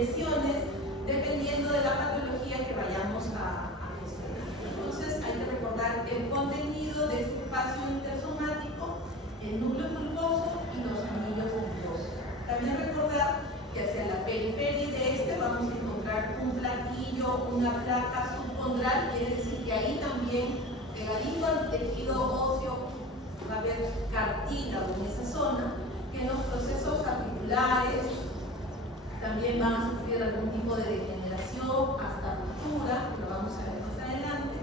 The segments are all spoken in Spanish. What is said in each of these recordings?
lesiones, dependiendo de la patología que vayamos a gestionar. Entonces hay que recordar el contenido de este espacio intersomático, el núcleo pulposo y los anillos pulposos. También recordar que hacia la periferia de este vamos a encontrar un platillo, una placa subcondral, quiere decir que ahí también, pegadito al tejido óseo, va a haber cartílago en esa zona, que en los procesos articulares también van a sufrir algún tipo de degeneración, hasta ruptura, lo vamos a ver más adelante.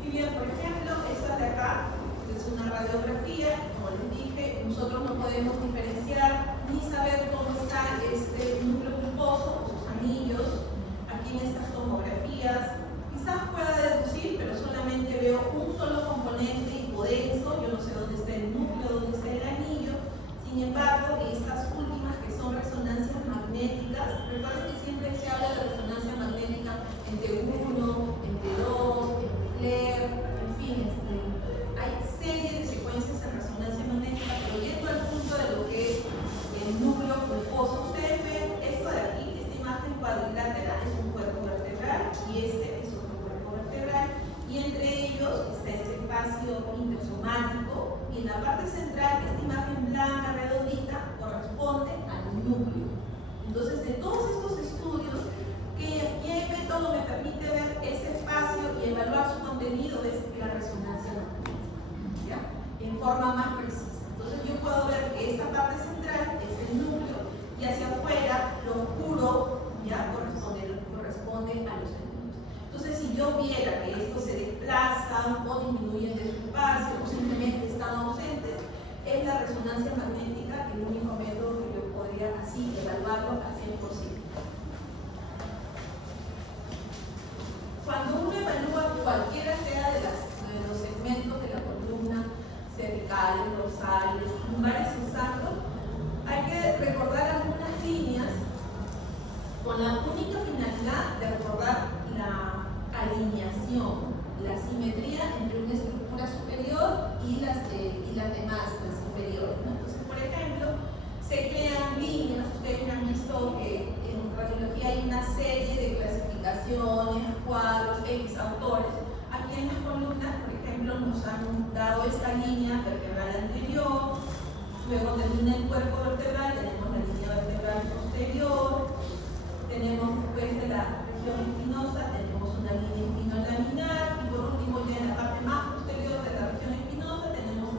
Y bien, por ejemplo, esta de acá es una radiografía, como les dije, nosotros no podemos diferenciar ni saber cómo está este núcleo pulposo, sus anillos, aquí en estas tomografías. Quizás pueda deducir, pero solamente veo un solo componente hipodenso, yo no sé dónde está el núcleo, dónde está el anillo. Sin embargo, estas últimas que son resonancias magnéticas, recuerden que siempre se habla de resonancia magnética en T1, en T2, en FLAIR, en fin, hay serie de secuencias en resonancia magnética, pero yendo al punto de lo que es el núcleo pulposo. Ustedes ven esto de aquí, esta imagen cuadrilátera es un cuerpo vertebral y este es otro cuerpo vertebral, y entre ellos está este espacio intersomático, y en la parte central esta imagen blanca redondita corresponde al núcleo. Entonces, de todos estos estudios, ¿qué método me permite ver ese espacio y evaluar su contenido? Es la resonancia magnética, ¿ya? En forma más precisa. Entonces yo puedo ver que esta parte central es el núcleo y hacia afuera lo oscuro ya corresponde a los anillos. Entonces, si yo viera que estos se desplazan o disminuyen de su espacio o simplemente están ausentes, es la resonancia magnética el único método que yo podría así evaluarlo al 100%. Cuando uno evalúa cualquiera sea de los segmentos de la columna, cervicales, dorsales, lumbares o sacros, hay que recordar algunas líneas con la única finalidad de recordar la alineación, la simetría entre una estructura superior y las demás, las inferiores, ¿no? Entonces, por ejemplo, se crean líneas. Ustedes han visto que en radiología hay una serie de clasificaciones, cuadros, X autores. Aquí en las columnas, por ejemplo, nos han dado esta línea vertebral anterior, luego termina el cuerpo vertebral, tenemos la línea vertebral posterior, tenemos después de la región espinosa, tenemos una línea espinolaminar, y por último ya en la parte más posterior de la región espinosa tenemos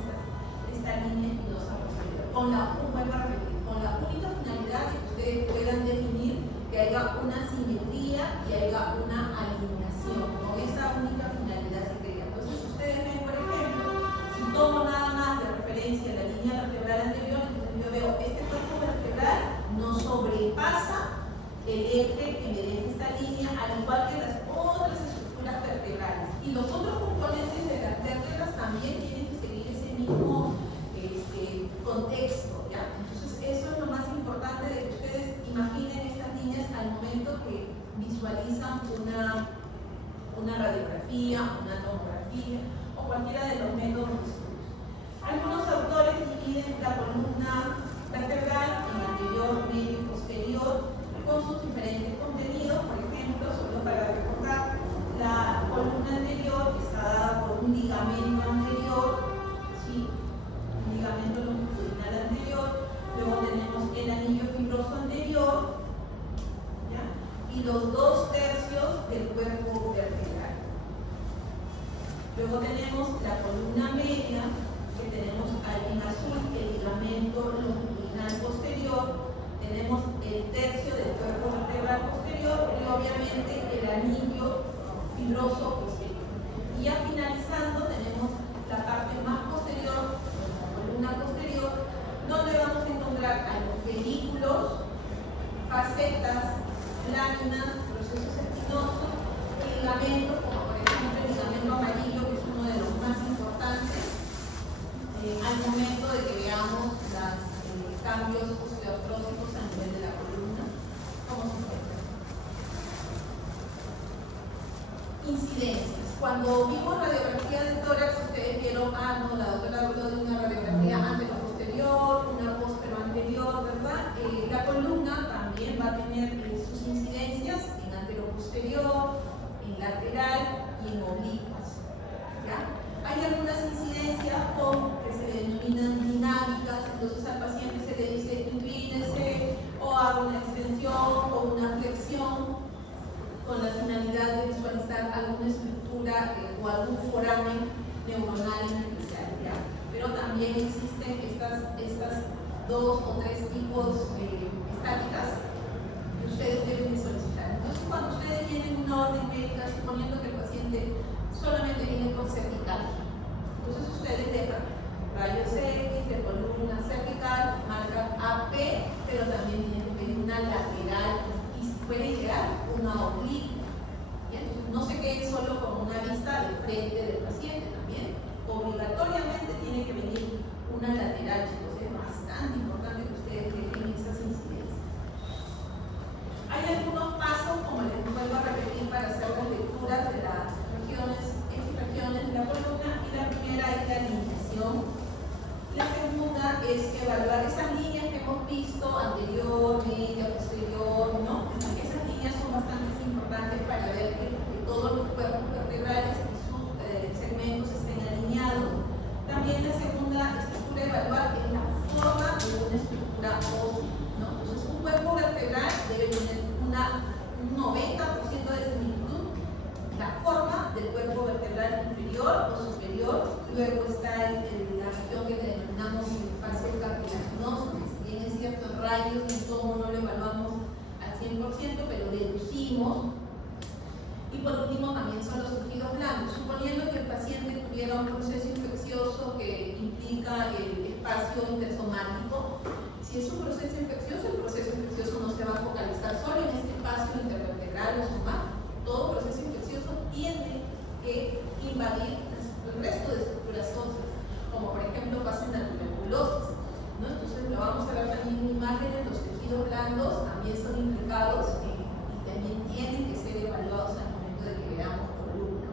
esta línea espinosa posterior, vuelvo a repetir, con la única finalidad de que ustedes puedan definir que haya una simetría y haya una alineación, con esa única finalidad se crea. Entonces ustedes ven, por ejemplo, si tomo nada más de referencia la línea vertebral anterior, entonces yo veo este cuerpo vertebral no sobrepasa el eje que me deja esta línea, al igual que las otras estructuras vertebrales. Y los otros componentes de las vértebras también tienen que seguir ese mismo contexto, ¿ya? Entonces, eso es lo más importante de que ustedes imaginen estas líneas al momento que visualizan una radiografía, una tomografía o cualquiera de los métodos de estudio. Algunos autores dividen la columna vertebral en anterior, medio y posterior, con sus diferentes contenidos. Por ejemplo, solo para recordar, la columna anterior está dada por un ligamento anterior, ¿sí? Un ligamento longitudinal anterior, luego tenemos el anillo fibroso anterior, ¿ya? Y los 2/3 del cuerpo vertebral. Luego tenemos la columna media, que tenemos en azul el ligamento longitudinal posterior, tenemos el tercio del cuerpo vertebral posterior y obviamente el anillo fibroso posterior. Y ya finalizando tenemos la parte más posterior, la columna posterior, donde vamos a encontrar a los pedículos, facetas, láminas, procesos espinosos, ligamentos, como por ejemplo el ligamento amarillo, que es uno de los más importantes al momento de que veamos los cambios osteoartrósicos a nivel de la columna, como se encuentra. Incidencias. Cuando vimos radiografía del tórax, ustedes vieron, la doctora habló de una radiografía anterior posterior, una post pero anterior, ¿verdad? La columna también va a tener sus incidencias en anteroposterior, en lateral y en oblicuas. ¿Ya? Hay algunas incidencias que se denominan dinámicas, entonces al paciente se le dice inclínese o haga una extensión o una flexión con la finalidad de visualizar alguna estructura o algún foramen neuronal en especial. ¿Ya? Pero también existen estas 2 o 3 tipos estáticas que ustedes deben de solicitar. Entonces, cuando ustedes tienen una orden médica, suponiendo que el paciente solamente viene con cervical, entonces ustedes dejan rayos X de columna cervical, marcan AP, pero también tienen que pedir una lateral y si fuera ideal, una oblicua. Entonces, no se queden solo con una vista de frente del paciente también. Obligatoriamente tiene que venir una lateral, chicos. Es bastante importante que ustedes dejen esas incidencias. Hay algunos pasos, como les vuelvo a repetir, para hacer las lecturas de las regiones de la columna, y la primera es la alineación. La segunda es evaluar esas líneas que hemos visto anterior, media, posterior, ¿no? Esas líneas son bastante importantes para ver que todos los cuerpos vertebrales y sus segmentos estén alineados. También la segunda estructura a evaluar es la forma de una estructura ósea, ¿no? Entonces, un cuerpo vertebral debe tener un 90% de similitud. La forma del cuerpo vertebral inferior o superior, luego está la región que denominamos el espacio cartilaginoso, que si bien es cierto, rayos y todo no lo evaluamos al 100%, pero deducimos. Y por último también son los tejidos blandos, suponiendo que el paciente tuviera un proceso infeccioso que implica el espacio intersomático. Si es un proceso infeccioso, el proceso infeccioso no se va a focalizar solo en este espacio intervertebral o somático. Todo proceso infeccioso tiene que invadir el resto de estructuras óseas, como por ejemplo pasa en la tuberculosis, ¿no? Entonces lo vamos a ver también en imágenes. Los tejidos blandos también son implicados y también tienen que ser evaluados al momento de que veamos columna.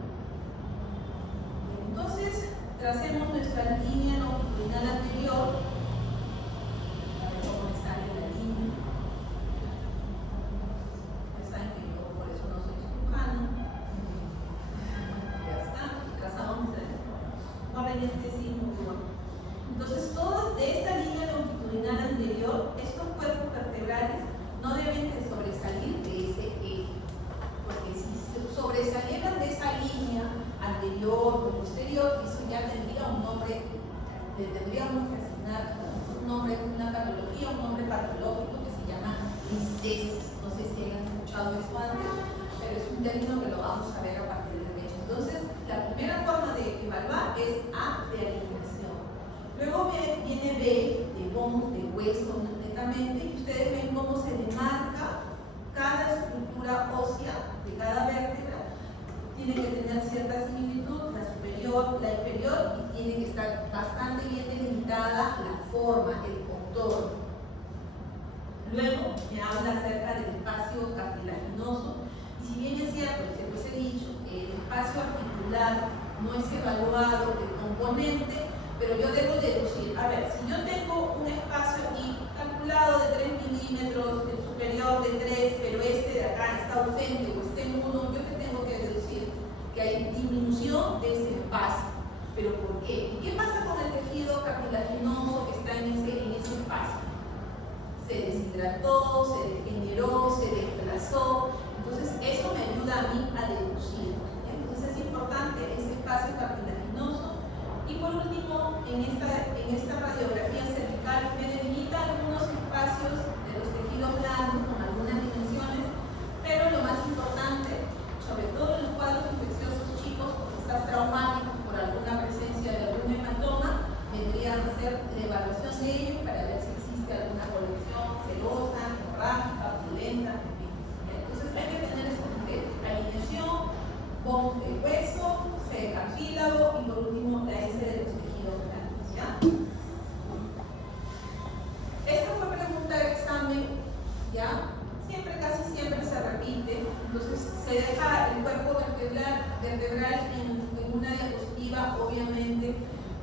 Entonces tracemos nuestra línea longitudinal anterior. A ver cómo me sale la línea. Ya saben que yo por eso no soy cirujano. Ya está, y trazamos entonces, todos de esta línea longitudinal anterior, estos cuerpos vertebrales no deben de sobresalir de ese eje, porque si sobresalieran de esa línea anterior o posterior, eso ya tendría un nombre, le tendríamos que asignar un nombre, una patología, un nombre patológico que se llama listesis. No sé si hayan escuchado eso antes, pero es un término que lo vamos a ver a partir de hecho. Entonces, la primera forma de evaluar es A, de alineación. Luego viene B, de bones, de hueso, netamente, y ustedes ven cómo se demarca cada estructura ósea de cada vértebra. Tiene que tener cierta similitud, la superior, la inferior, y tiene que estar bastante bien delimitada la forma, el contorno. Luego me habla acerca del espacio cartilaginoso, y si bien es cierto, les he dicho que el espacio articular no es evaluado el componente, pero yo debo deducir, a ver, si yo tengo un espacio aquí calculado de 3 milímetros, el superior de 3, pero este de acá está ausente o está en 1, yo que tengo que deducir que hay disminución de ese espacio. ¿Pero por qué? ¿Y qué pasa con el tejido cartilaginoso que está en ese espacio? Se deshidrató, se degeneró, se desplazó. Entonces, eso me ayuda a mí a deducir. Entonces, es importante ese espacio cartilaginoso. Y por último, en esta radiografía cervical me delimita algunos espacios de los tejidos blandos con algunas dimensiones, pero lo más importante, sobre todo en los cuadros infecciosos chicos, quizás traumáticos por alguna presencia de algún hematoma, vendría a hacer la evaluación de ellos para ver si existe alguna colección serosa, hemorrágica, purulenta, en fin. Entonces hay que tener eso de alineación, bones de hueso, C de cartílago y por último la S de los tejidos blandos. ¿Ya? Esta fue pregunta de examen, ¿ya? Casi siempre se repite. Entonces se deja el cuerpo vertebral en una diapositiva, obviamente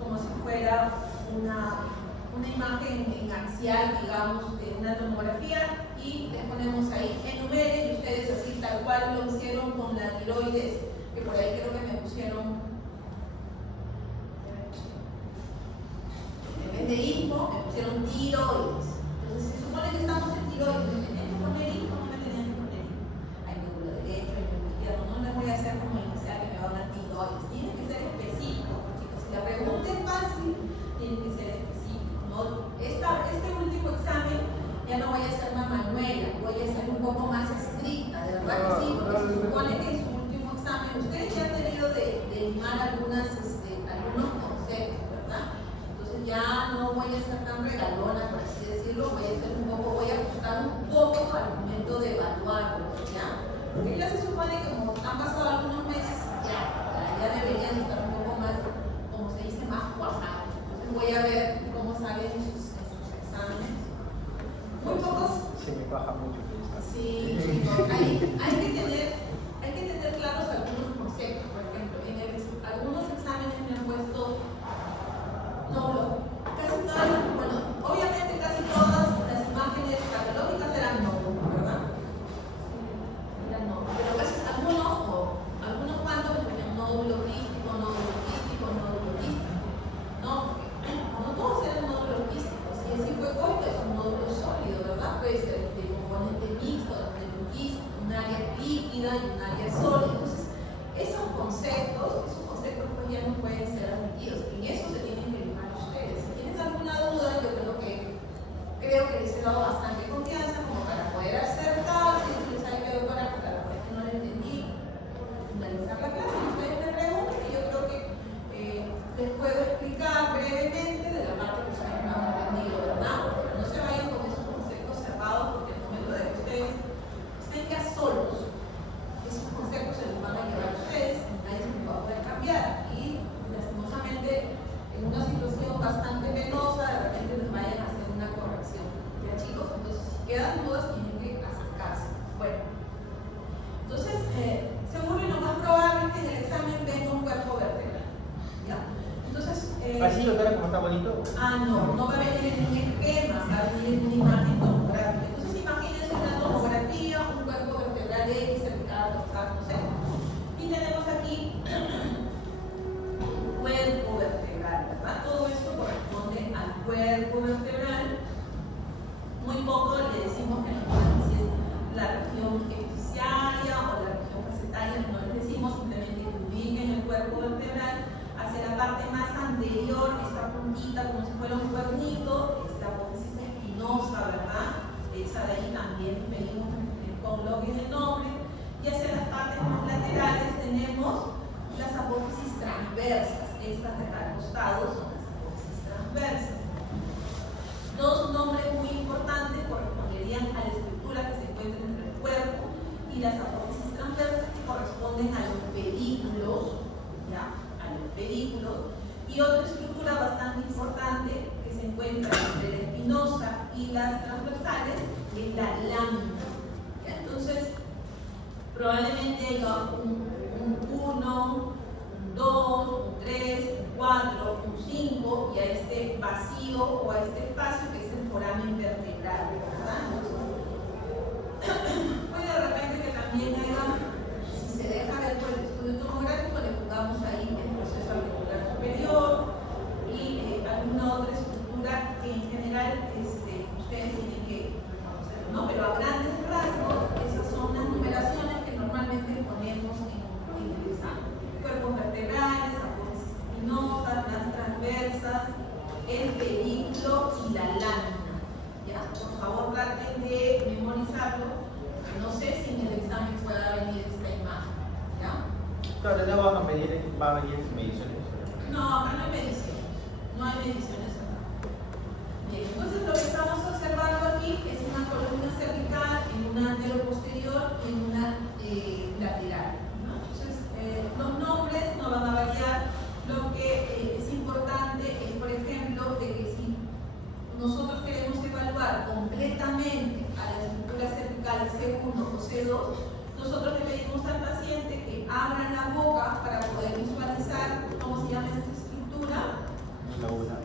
como si fuera una imagen en axial, digamos, de una tomografía, y y les ponemos ahí, enumeren, y ustedes así tal cual lo hicieron con la tiroides, que por ahí creo que me pusieron, en vez de hipo, me pusieron tiroides. Entonces se supone que estamos en tiroides, ¿me tenían que poner hipo o no me tenían que poner hipo? Hay núcleo derecho, hay núcleo izquierdo, no les voy a hacer como inicial que me van a tiroides, tiene que ser específico, chicos, si la pregunta es fácil, tiene que ser específico, ¿no? Este último examen ya no voy a ser más manuela, voy a ser un poco más estricta, de verdad que sí, porque se supone que en su último examen ustedes ya han debido de limar algunos conceptos, ¿verdad? Entonces ya no voy a ser tan regalona, por así decirlo, voy a ajustar un poco al momento de evaluarlo, ¿ya? Porque ya se supone que como han pasado algunos meses, ya deberían estar un poco más, como se dice, más cuajados. Entonces voy a ver cómo salen sus exámenes. Muy pocos. Se me baja mucho. Sí, chicos, hay que tener claros algunos conceptos. Por ejemplo, algunos exámenes me han puesto casi todas, bueno, obviamente casi todas las imágenes patológicas eran nódulos, ¿verdad? Eran nódulos, pero casi algunos cuantos me ponían nódulo quístico, ¿no? No todos eran nódulos quísticos. Si es hipoecoico es un nódulo sólido, ¿verdad? Puede ser de componente mixto, un área líquida y un área sólida. Entonces, esos conceptos pues ya no pueden ser admitidos. En eso se tienen que limar ustedes. Si tienen alguna duda, yo creo que les he dado bastante confianza como para poder acertar. Si les hay que ver para que no le entendí, finalizar la clase, ustedes me preguntan y yo creo que les puedo explicar brevemente de la parte que ustedes no han entendido, ¿verdad? Pero no se vayan con esos conceptos cerrados porque el momento de que ustedes estén ya solos, esos conceptos se los van a llevar a ustedes, nadie se los va a poder cambiar y lastimosamente en una situación bastante penosa de repente les vayan a hacer una corrección. ¿Ya, chicos? Entonces si quedan dudas tienen que acercarse. Bueno, entonces seguro y lo más probable es que en el examen venga un cuerpo vertebral. ¿Ya? Entonces ¿así doctora como está bonito? no va a venir en un esquema, va a venir en una imagen tomográfica. Entonces imagínense una tomografía, un cuerpo vertebral X, cervical, dorsal, no sé. Y tenemos aquí cuerpo vertebral, ¿verdad? Todo esto corresponde al cuerpo vertebral. Muy poco le decimos que si es la región epifisiaria o la región facetaria, no les decimos, simplemente que ubiquen el cuerpo vertebral hacia la parte más anterior, esta puntita como si fuera un cuernito, es la apófisis espinosa, ¿verdad? Esa de ahí también pedimos que coloquen el nombre. Y hacia las partes más laterales tenemos las apófisis transversas. Estas de acá al costado son las apófisis transversas. Dos nombres muy importantes corresponderían a la estructura que se encuentra entre el cuerpo y las apófisis transversas que corresponden a los pedículos, ¿ya? A los pedículos. Y otra estructura bastante importante que se encuentra entre la espinosa y las transversales es la lámina. ¿Ya? Entonces, probablemente haya un 1, un 2, un 3, un 4, un 5 y a este vacío o a este espacio que es el foramen vertebral, ¿verdad? Puede de repente que también haya, si se deja ver por el estudio tomográfico, le pongamos ahí el proceso articular superior y alguna otra estructura que en general ustedes tienen que conocer, ¿no? Pero a grandes rasgos, esas son las numeraciones que normalmente ponemos en el examen. Cuerpos vertebrales, apófisis espinosas, las transversas, el pedículo y la lámina. ¿Ya? Por favor, traten de memorizarlo. No sé si en el examen pueda venir esta imagen. ¿Ya? Claro, no van a medir mediciones. No, acá no hay mediciones. No hay mediciones acá. Bien, entonces lo que estamos observando aquí es una columna cervical, en una anteroposterior y en una lateral, ¿no? Entonces, los nombres no van a variar. Lo que es importante es, por ejemplo, de que si nosotros queremos evaluar completamente a la estructura cervical C1 o C2, nosotros le pedimos al paciente que abra la boca para poder visualizar cómo se llama esta estructura. La una.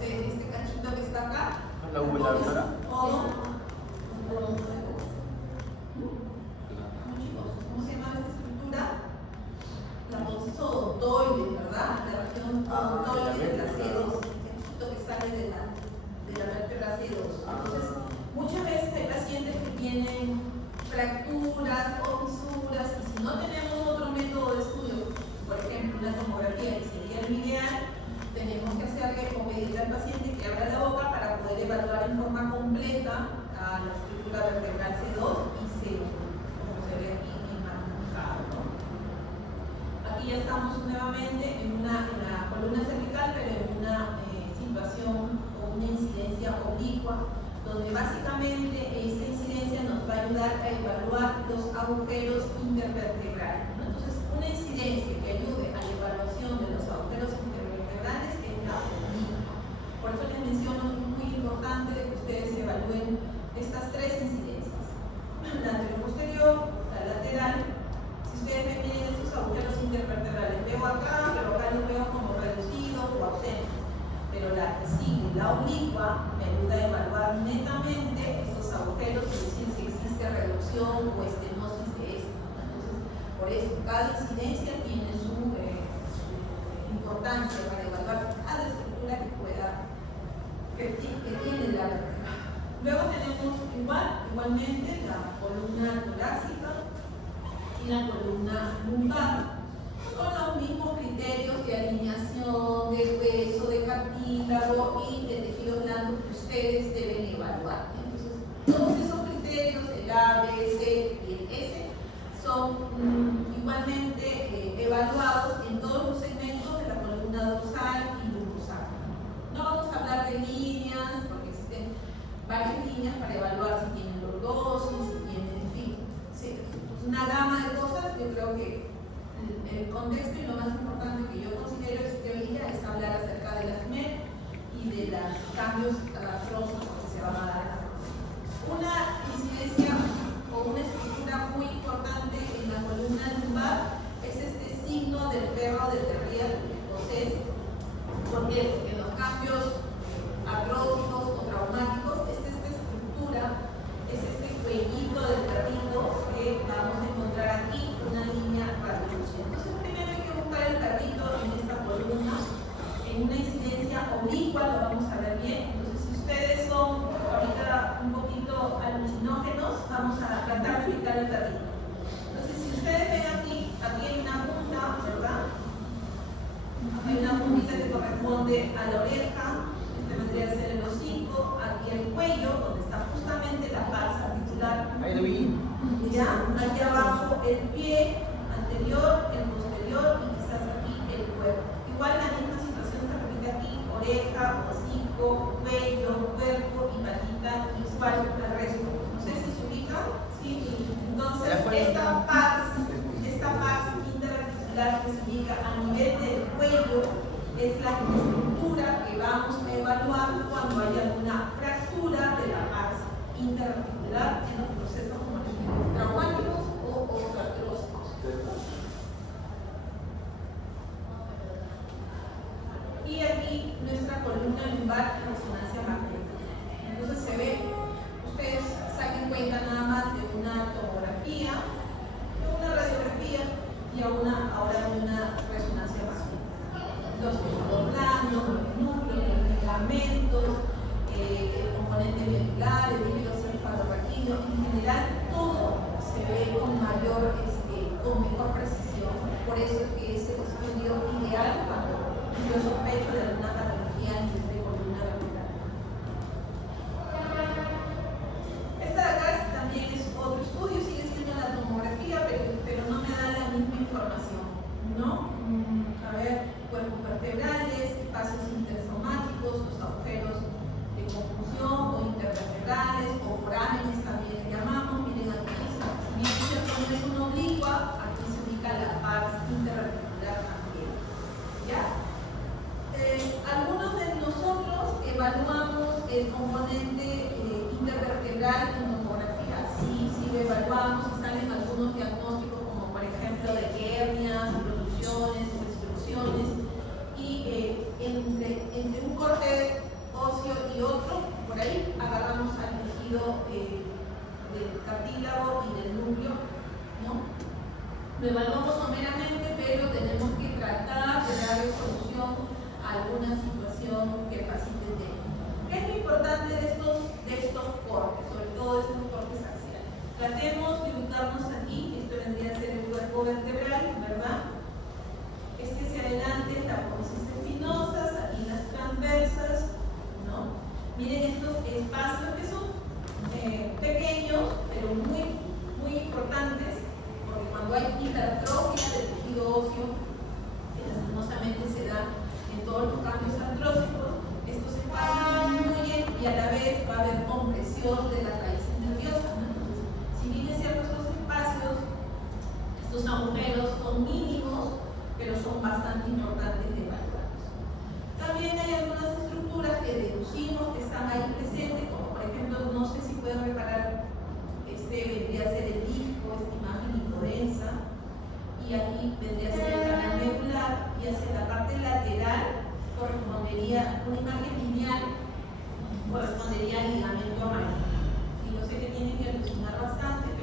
Este cachito que está acá. La una, doctora. fracturas o fisuras, y si no tenemos otro método de estudio, por ejemplo una tomografía que sería el ideal, tenemos que hacerle o pedirle al paciente que abra la boca para poder evaluar en forma completa a la estructura vertebral C2 y C1, como se ve aquí imaginado, ¿no? Aquí ya estamos nuevamente en la columna cervical, pero en una situación o una incidencia oblicua, donde básicamente esta incidencia nos va a ayudar a evaluar los agujeros intervertebrales, ¿no? Entonces, una incidencia que ayude a la evaluación de los agujeros intervertebrales es la oblicua. Por eso les menciono que es muy importante que ustedes evalúen estas tres incidencias: la anterior-posterior, la lateral. Si ustedes ven bien estos agujeros intervertebrales, veo acá, pero acá los veo como reducidos o ausentes. Pero la que sigue, la oblicua, me ayuda a evaluar netamente estos agujeros y decir si existe reducción o estenosis de esto. Entonces, por eso, cada incidencia tiene su importancia para evaluar cada estructura que tiene la vertebra. Luego tenemos igualmente la columna torácica y la columna lumbar, con los mismos criterios de alineación, de hueso, de cartílago y de tejido blando que ustedes deben evaluar. Entonces, todos esos criterios, el A, B, C y el S, son igualmente evaluados en todos los segmentos de la columna dorsal y lumbosacral. No vamos a hablar de líneas, porque existen varias líneas para evaluar si tienen lordosis, si tienen, en fin, sí, una gama de cosas. Yo creo que el contexto y lo más importante que yo considero es que hoy día es hablar acerca de las MED y de los cambios artrosos que se van a dar. Una incidencia o una estructura muy importante en la columna lumbar es este signo del perro de Terrier escocés. ¿Por qué? Porque en los cambios artróticos o traumáticos es esta estructura, es este cuellito del perrito que vamos a encontrar aquí, una línea radiolucente. Entonces, primero hay que buscar el perrito en esta columna, en una incidencia oblicua, lo vamos a ver bien. Entonces, si ustedes son ahorita un poquito alucinógenos, vamos a tratar de ubicar el perrito. Entonces, si ustedes ven aquí hay una punta, ¿verdad? Hay una puntita que corresponde a la oreja, este vendría a ser el hocico, aquí el cuello, donde está justamente la falsa articular. Ahí lo vi. Ya, aquí abajo el pie anterior, el posterior y quizás aquí el cuerpo. Igual la misma situación se repite aquí: oreja, hocico, cuello, cuerpo y patita, igual el resto. No sé si se ubica, ¿sí? Entonces, esta parte interarticular que se ubica a nivel del cuello es la estructura que vamos a evaluar cuando haya alguna fractura de la parte interarticular en los procesos traumáticos o artrósicos. Y aquí nuestra columna lumbar en resonancia magnética. Entonces se ve, ustedes saquen cuenta nada más de una tomografía, de una radiografía y ahora de una resonancia magnética. Los tejidos blandos, los núcleos, los ligamentos, el componente medular, el líquido cefalorraquídeo, en general todo se ve con mejor precisión. Por eso es que es el estudio ideal cuando yo sospecho de alguna patología a nivel de columna vertebral. Esta de acá también es otro estudio, sigue siendo la tomografía, pero no me da la misma información, ¿no? A ver, cuerpos vertebrales, espacios intersomáticos, los agujeros de confusión o intervertebrales o forámenes también le llamamos. Miren aquí, si bien es una oblicua, aquí se ubica la parte interarticular también. ¿Ya? Algunos de nosotros evaluamos el componente intervertebral en tomografía. Sí lo evaluamos y salen algunos diagnósticos como por ejemplo de hernias, protrusiones, obstrucciones, y entre un corte óseo y otro, por ahí agarramos al tejido del cartílago y del núcleo, ¿no? Lo evaluamos someramente, pero tenemos que tratar de dar solución a alguna situación que el paciente tenga. ¿Qué es lo importante de estos cortes, sobre todo de estos cortes axiales? Tratemos de situarnos aquí, esto vendría a ser el cuerpo vertebral, ¿verdad? Hacia adelante, tapones espinosas, aquí las transversas, ¿no? Miren estos espacios que son pequeños, pero muy importantes, porque cuando hay hipertrofia del tejido óseo, que lastimosamente se da en todos los cambios artrósicos, estos espacios disminuyen y a la vez va a haber compresión de las raíces nerviosas, ¿no? Entonces, si bien es cierto, estos espacios, estos agujeros son mínimos, pero son bastante importantes de evaluarlos. También hay algunas estructuras que deducimos que están ahí presentes, como por ejemplo, no sé si pueden reparar, vendría a ser el disco, esta imagen hipodensa, y aquí vendría a ser el canal medular, y hacia la parte lateral correspondería una imagen lineal, correspondería al ligamento amarillo. Y yo sé que tienen que alucinar bastante,